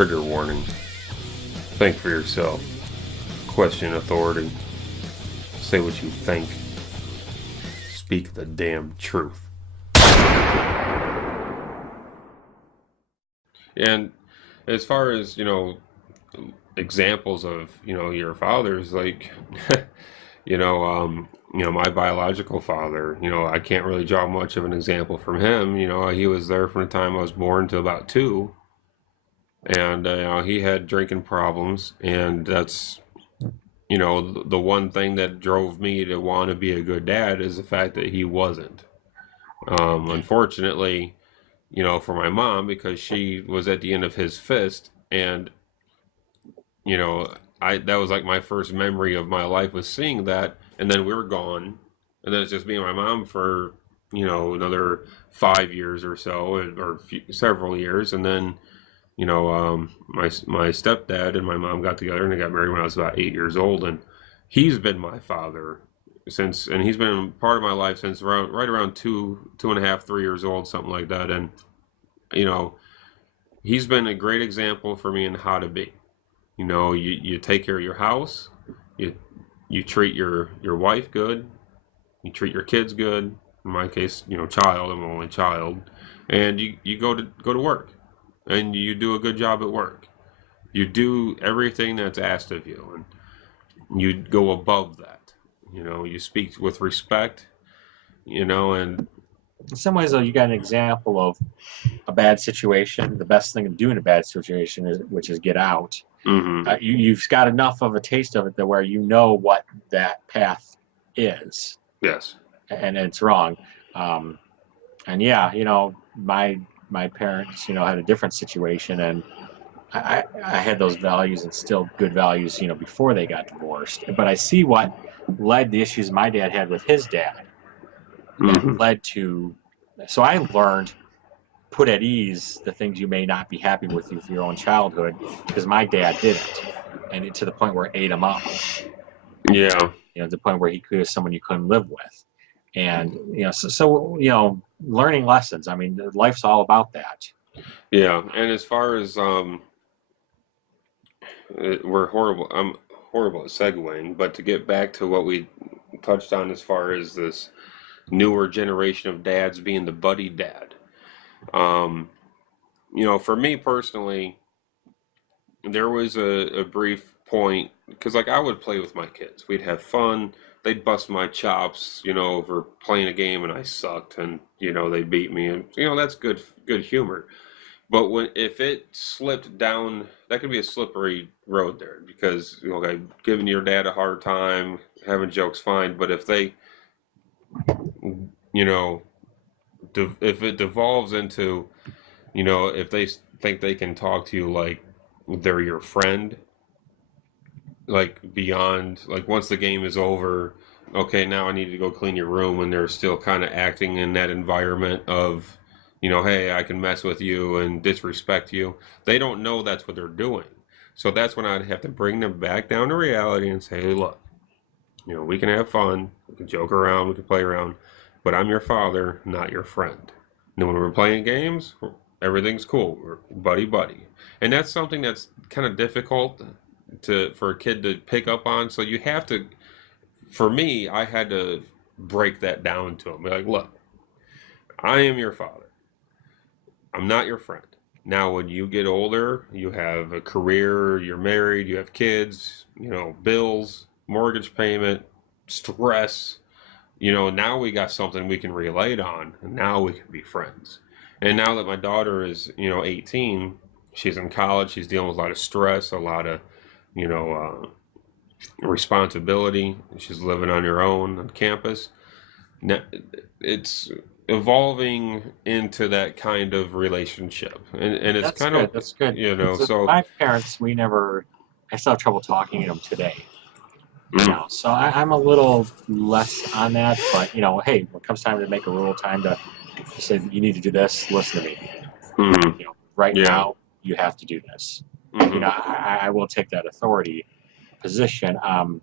Trigger warning. Think for yourself. Question authority. Say what you think. Speak the damn truth. And as far as, examples of, your fathers, like, my biological father, I can't really draw much of an example from him. He was there from the time I was born to about 2. And, he had drinking problems. And that's, the one thing that drove me to want to be a good dad is the fact that he wasn't. Unfortunately, for my mom, because she was at the end of his fist. And, that was like my first memory of my life was seeing that. And then we were gone. And then it's just me and my mom for, another 5 years or so, or several years. And then, my stepdad and my mom got together and they got married when I was about 8 years old. And he's been my father since, and he's been part of my life since right around 2.5, 3 years old, something like that. And, he's been a great example for me in how to be. You take care of your house, you treat your wife good, you treat your kids good. In my case, child, I'm the only child, and you go to work, and you do a good job at work. You do everything that's asked of you, and you go above that. You speak with respect, and in some ways, though, you got an example of a bad situation. The best thing to do in a bad situation which is get out. mm-hmm. You've got enough of a taste of it that where you know what that path is. Yes. And it's wrong. And yeah, my parents, had a different situation, and I had those values and still good values, before they got divorced. But I see what led the issues my dad had with his dad. Mm-hmm. Led to, so I learned put at ease the things you may not be happy with your own childhood, because my dad didn't, and to the point where it ate him up. Yeah. To the point where he was someone you couldn't live with, and so learning lessons. I mean, life's all about that. Yeah, and as far as we're horrible. I'm horrible at segueing, but to get back to what we touched on as far as this newer generation of dads being the buddy dad. For me personally, there was a brief point because like I would play with my kids. We'd have fun. They'd bust my chops, over playing a game and I sucked, and they beat me, and that's good humor. But if it slipped down, that could be a slippery road there because okay, giving your dad a hard time, having jokes, fine. But if they, you know, if it devolves into, if they think they can talk to you like they're your friend, like beyond, like once the game is over, okay, now I need to go clean your room, and they're still kind of acting in that environment of, hey, I can mess with you and disrespect you. They don't know that's what they're doing. So that's when I'd have to bring them back down to reality and say, hey, look, we can have fun, we can joke around, we can play around, but I'm your father, not your friend. And when we're playing games, everything's cool. We're buddy buddy. And that's something that's kind of difficult for a kid to pick up on. So you have to, for me, I had to break that down to him. Be like, look, I am your father. I'm not your friend. Now, when you get older, you have a career, you're married, you have kids, bills, mortgage payment, stress. Now we got something we can relate on, and now we can be friends. And now that my daughter is, 18, she's in college, she's dealing with a lot of stress, a lot of, you know, responsibility. She's living on her own on campus. Now, it's evolving into that kind of relationship, and it's That's kind good. of, That's good. so My parents, I still have trouble talking to them today. So I'm a little less on that, but hey, when it comes time to make a rule, time to say you need to do this, listen to me. Right yeah. now you have to do this. I will take that authority position,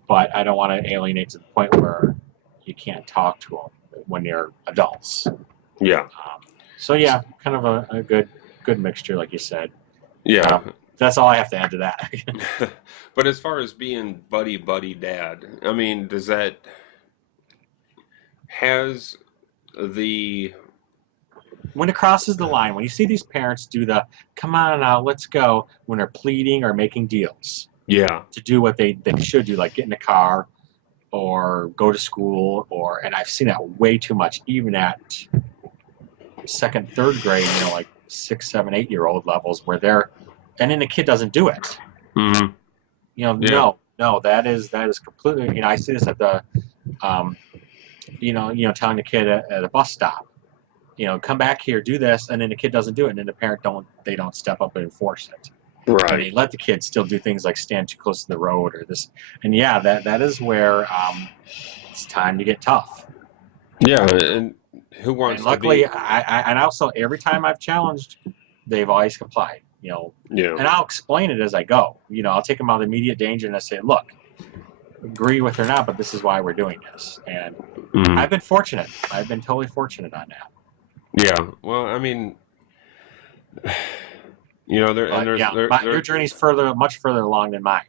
but I don't want to alienate to the point where you can't talk to them when you're adults. Yeah. So yeah, kind of a good mixture, like you said. Yeah. That's all I have to add to that. But as far as being buddy dad, I mean, does that has the When it crosses the line, when you see these parents do the "come on now, let's go," when they're pleading or making deals yeah. to do what they should do, like get in a car or go to school, or and I've seen that way too much, even at second, third grade, like 6, 7, 8-year-old levels where they're, and then the kid doesn't do it. Hmm. Yeah. No, that is completely. I see this at the, um, telling the kid at a bus stop, come back here, do this, and then the kid doesn't do it, and then the parent don't step up and enforce it. And they Right. let the kids still do things like stand too close to the road or this, and yeah, that is where it's time to get tough. Yeah, and who And wants to luckily, be? and also every time I've challenged, they've always complied. Yeah. And I'll explain it as I go. I'll take them out of immediate danger and I say, look, agree with or not, but this is why we're doing this. And Hmm. I've been fortunate. I've been totally fortunate on that. Yeah. Well, I mean, there and But there's yeah, there your there. journey's much further along than mine.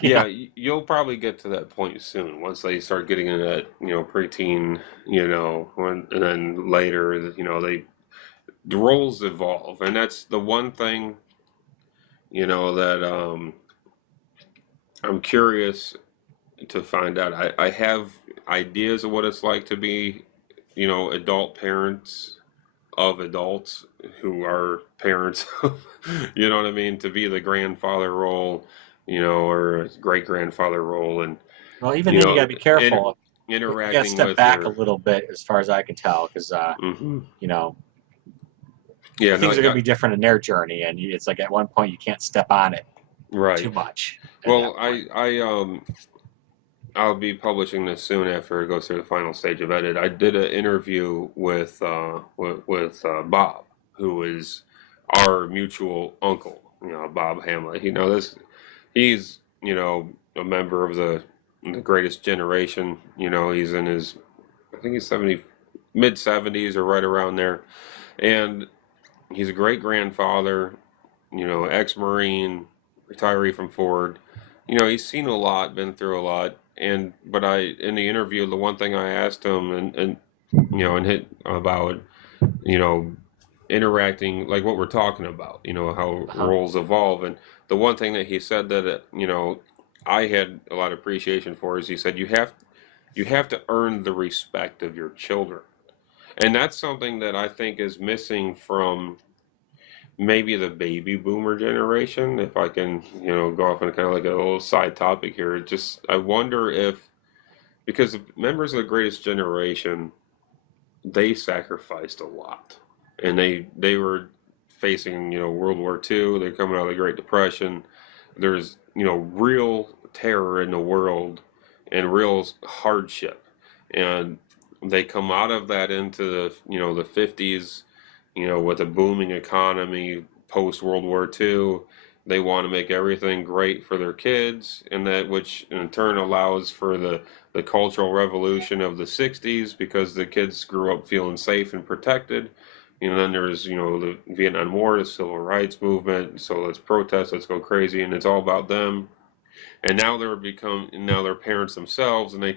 Yeah, you'll probably get to that point soon once they start getting in that preteen, and then later, the roles evolve, and that's the one thing, that I'm curious to find out. I have ideas of what it's like to be, adult parents of adults who are parents of, you know what I mean, to be the grandfather role, or great grandfather role, and Well, even you then, you got know, to be inter- careful. You got to interacting step with back a your, little bit, as far as I can tell, because hmm you know yeah, no, things are going to be different in their journey, and it's like at one point you can't step on it too right. much at Well, that point. I'll be publishing this soon after it goes through the final stage of edit. I did an interview with Bob, who is our mutual uncle. Bob Hamlet. He's a member of the Greatest Generation. He's in his, I think he's 70, mid 70s or right around there, and he's a great grandfather. Ex-Marine, retiree from Ford. He's seen a lot, been through a lot, and but in the interview, the one thing I asked him and hit about you know interacting like what we're talking about, how Uh-huh. roles evolve, and the one thing that he said that I had a lot of appreciation for is he said you have to earn the respect of your children, and that's something that I think is missing from maybe the baby boomer generation. If I can, go off on kind of like a little side topic here, just I wonder if because members of the greatest generation, they sacrificed a lot, and they were facing World War II. They're coming out of the Great Depression. There's real terror in the world and real hardship, and they come out of that into the 50s, with a booming economy post World War II. They want to make everything great for their kids, and that which in turn allows for the cultural revolution of the 60s because the kids grew up feeling safe and protected. Then there's the Vietnam War, the civil rights movement. So let's protest, let's go crazy, and it's all about them. And now they're parents themselves, and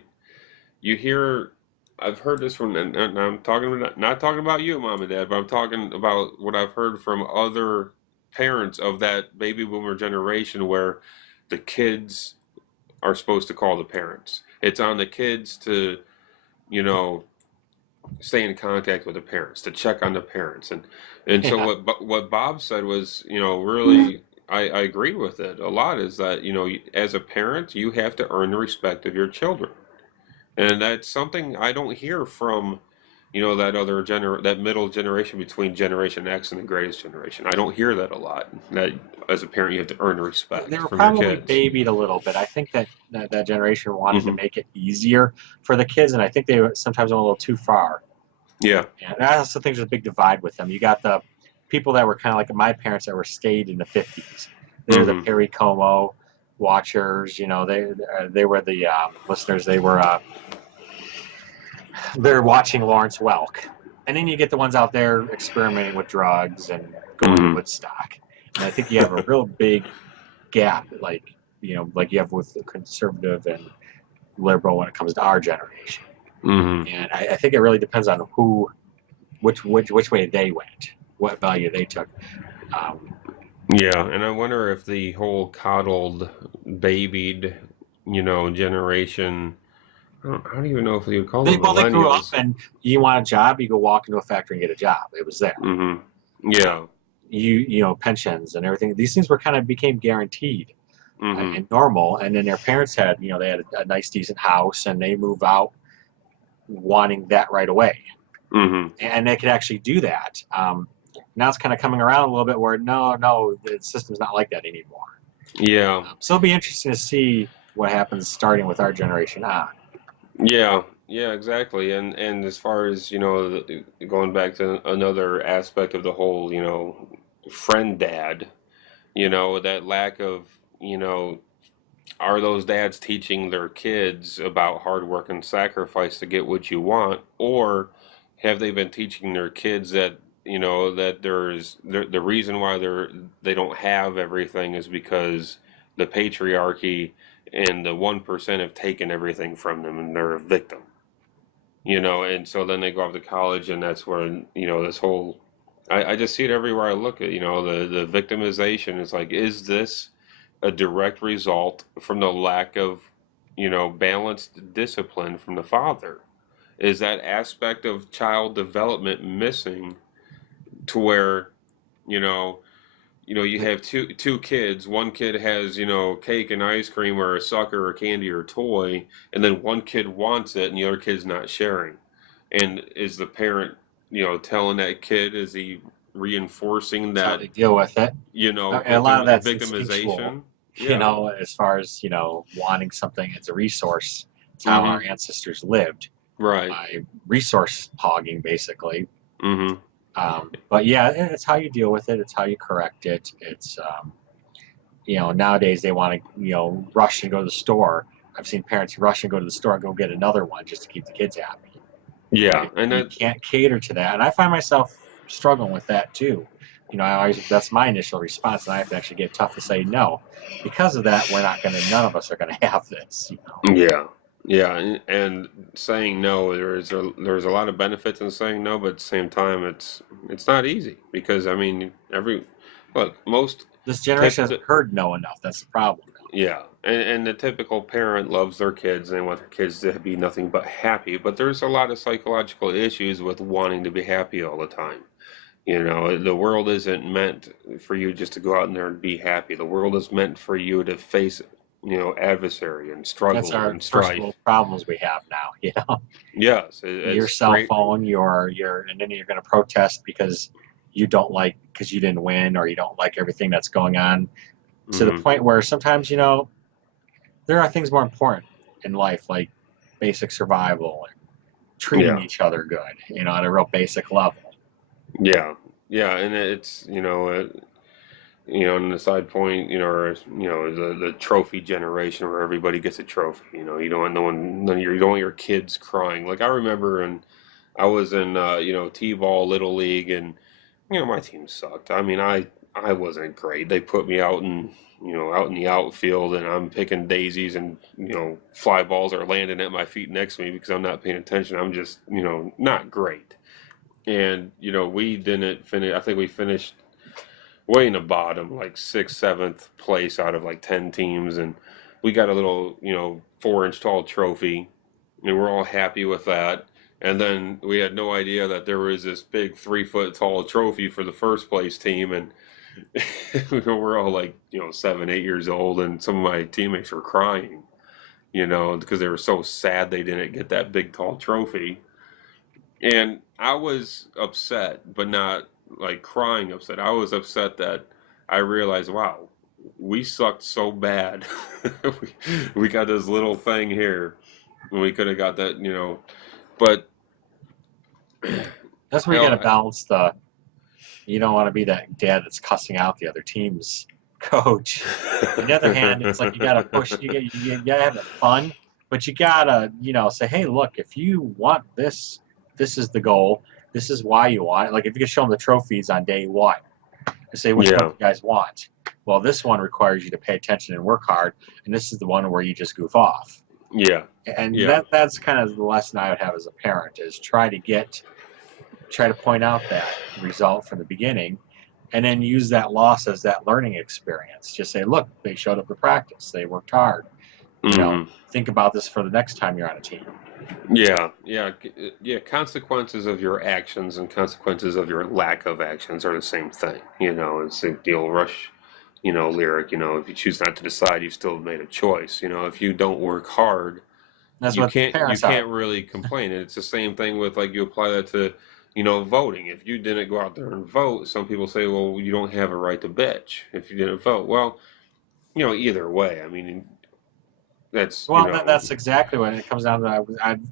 you hear. I've heard this from, and I'm talking not talking about you, mom and dad, but I'm talking about what I've heard from other parents of that baby boomer generation where the kids are supposed to call the parents. It's on the kids to, you know, stay in contact with the parents, to check on the parents, and so Yeah. what Bob said was, really, I agree with it a lot. Is that as a parent, you have to earn the respect of your children, and that's something I don't hear from. That middle generation between Generation X and the Greatest Generation. I don't hear that a lot. That as a parent, you have to earn They respect were from your probably kids. babied a little bit. I think that generation wanted to Hmm. make it easier for the kids, and I think they sometimes went a little too far. Yeah. And I also think there's a big divide with them. You got the people that were kind of like my parents that were stayed in the 50s. They're the Hmm. Perry Como watchers. They were the listeners. They're watching Lawrence Welk. And then you get the ones out there experimenting with drugs and going to Hmm. Woodstock. And I think you have a real big gap, like like you have with the conservative and liberal when it comes to our generation. Hmm. And I think it really depends on which way they went, what value they took. Um, Yeah, and I wonder if the whole coddled, babied, generation. I don't even know if you would call them they grew up, millennials. and you want a job, you go walk into a factory and get a job. It was there. Hmm. Um, Yeah. pensions and everything. These things were kind of became guaranteed Hmm. and normal. And then their parents had, they had a nice, decent house, and they move out wanting that right away, Hmm. and they could actually do that. Now it's kind of coming around a little bit where no, the system's not like that anymore. Yeah. So it'll be interesting to see what happens starting with our generation on. Yeah. Yeah, exactly. And as far as, going back to another aspect of the whole, friend dad, that lack of, are those dads teaching their kids about hard work and sacrifice to get what you want, or have they been teaching their kids that that the reason why they don't have everything is because the patriarchy and the 1% have taken everything from them and they're a victim, and so then they go off to college, and that's when this whole I just see it everywhere I look at, the victimization is like, is this a direct result from the lack of, balanced discipline from the father? Is that aspect of child development missing to where, you know, you have two kids. One kid has, cake and ice cream or a sucker or candy or toy, and then one kid wants it and the other kid's not sharing. And is the parent, telling that kid, is he reinforcing That's how that, they deal with it. A lot of that's instinctual, victimization? Yeah. as far as, wanting something as a resource. It's how our Mm-hmm. ancestors lived, Right. by resource hogging, basically. Mm-hmm. But yeah, it's how you deal with it. It's how you correct it. It's, nowadays they want to, rush and go to the store. I've seen parents rush and go to the store and go get another one just to keep the kids happy. Yeah. And And you that, can't cater to that. And I find myself struggling with that too. That's my initial response, and I have to actually get tough to say no. Because of that, none of us are gonna have this. yeah. Yeah. And saying no, there's a lot of benefits in saying no, but at the same time, it's not easy because, I mean, look, most This generation tip, hasn't heard no enough. That's the problem. yeah, and the typical parent loves their kids and they want their kids to be nothing but happy, but there's a lot of psychological issues with wanting to be happy all the time. The world isn't meant for you just to go out in there and be happy. The world is meant for you to face, adversary and That's struggle our and first strife. world problems we have now. Yes, Your it's cell great. phone, and then you're gonna protest because because you didn't win, or you don't like everything that's going on, to the Hmm. point where sometimes there are things more important in life, like basic survival and treating Yeah, each other good, at a real basic level. yeah, yeah, and it's and the side point, or the trophy generation where everybody gets a trophy. You don't want no one, you don't want your kids crying. Like I remember, and I was in t-ball little league, and my team sucked. I mean, I wasn't great. They put me out in the outfield, and I'm picking daisies, and fly balls are landing at my feet next to me because I'm not paying attention. I'm just not great. And we didn't finish. I think we finished way in the bottom, like sixth, seventh place out of like 10 teams, and we got a little 4-inch tall trophy, and we're all happy with that. And then we had no idea that there was this big 3 foot tall trophy for the first place team, and we're all like 7, 8 years old, and some of my teammates were crying, because they were so sad they didn't get that big tall trophy. And I was upset, but not like crying upset. I was upset that I realized, wow, we sucked so bad. we got this little thing here, and we could have got that, but That's where you got to hell, balance the. You don't want to be that dad that's cussing out the other team's coach. On the other hand, it's like you got to push. You got to have it fun, but you got to say, hey, look, if you want this, this is the goal. This is why you want it. Like if you could show them the trophies on day one, and say which one Yeah. you guys want. Well, this one requires you to pay attention and work hard, and this is the one where you just goof off. Yeah. And Yeah. that's kind of the lesson I would have as a parent is try to point out that result from the beginning, and then use that loss as that learning experience. Just say, look, they showed up to practice, they worked hard. Hmm. Think about this for the next time you're on a team. Yeah. Yeah. Yeah. Consequences of your actions and consequences of your lack of actions are the same thing. It's like the old Rush, lyric. If you choose not to decide, you've still made a choice. If you don't work hard, That's you what can't you parents are. can't really complain. And it's the same thing with like you apply that to voting. If you didn't go out there and vote, some people say, well, you don't have a right to bitch if you didn't vote. Well, either way, I mean, that's Well, that's exactly what it comes down to.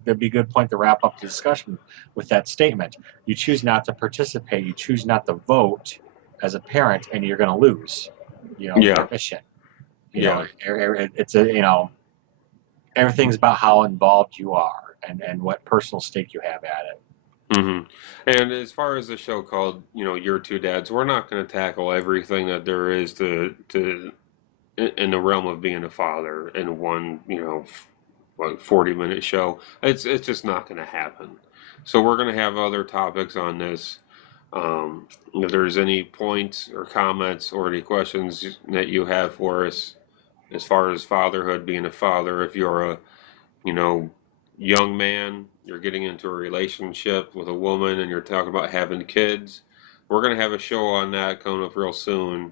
That'd be a good point to wrap up the discussion with that statement. You choose not to participate. You choose not to vote as a parent, and you're going to lose. Your yeah, mission. yeah. It's everything's about how involved you are and what personal stake you have at it. Hmm. And as far as the show called, Your2Dads, we're not going to tackle everything that there is to in the realm of being a father in one, like 40-minute show. It's just not going to happen. So we're going to have other topics on this. If there's any points or comments or any questions that you have for us as far as fatherhood, being a father, if you're a, you know, young man, you're getting into a relationship with a woman and you're talking about having kids, we're going to have a show on that coming up real soon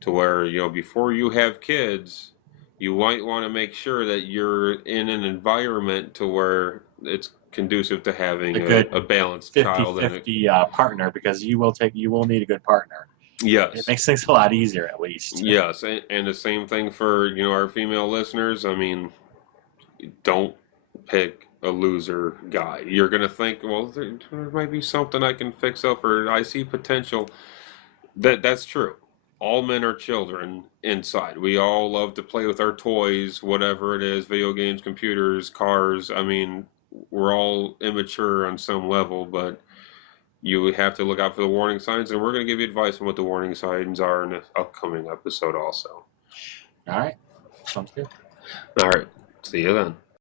to where, before you have kids, you might want to make sure that you're in an environment to where it's conducive to A having good a balanced child and a, 50-50 partner, because you will need a good partner. It yes. makes things a lot easier, at least. Yes, and the same thing for, our female listeners. I mean, don't pick a loser guy. You're gonna think, well, there might be something I can fix up, or I see potential. That's true. All men are children inside. We all love to play with our toys, whatever it is, video games, computers, cars. I mean, we're all immature on some level, but you have to look out for the warning signs, and we're going to give you advice on what the warning signs are in the upcoming episode also. All right, sounds good. All right. See you then.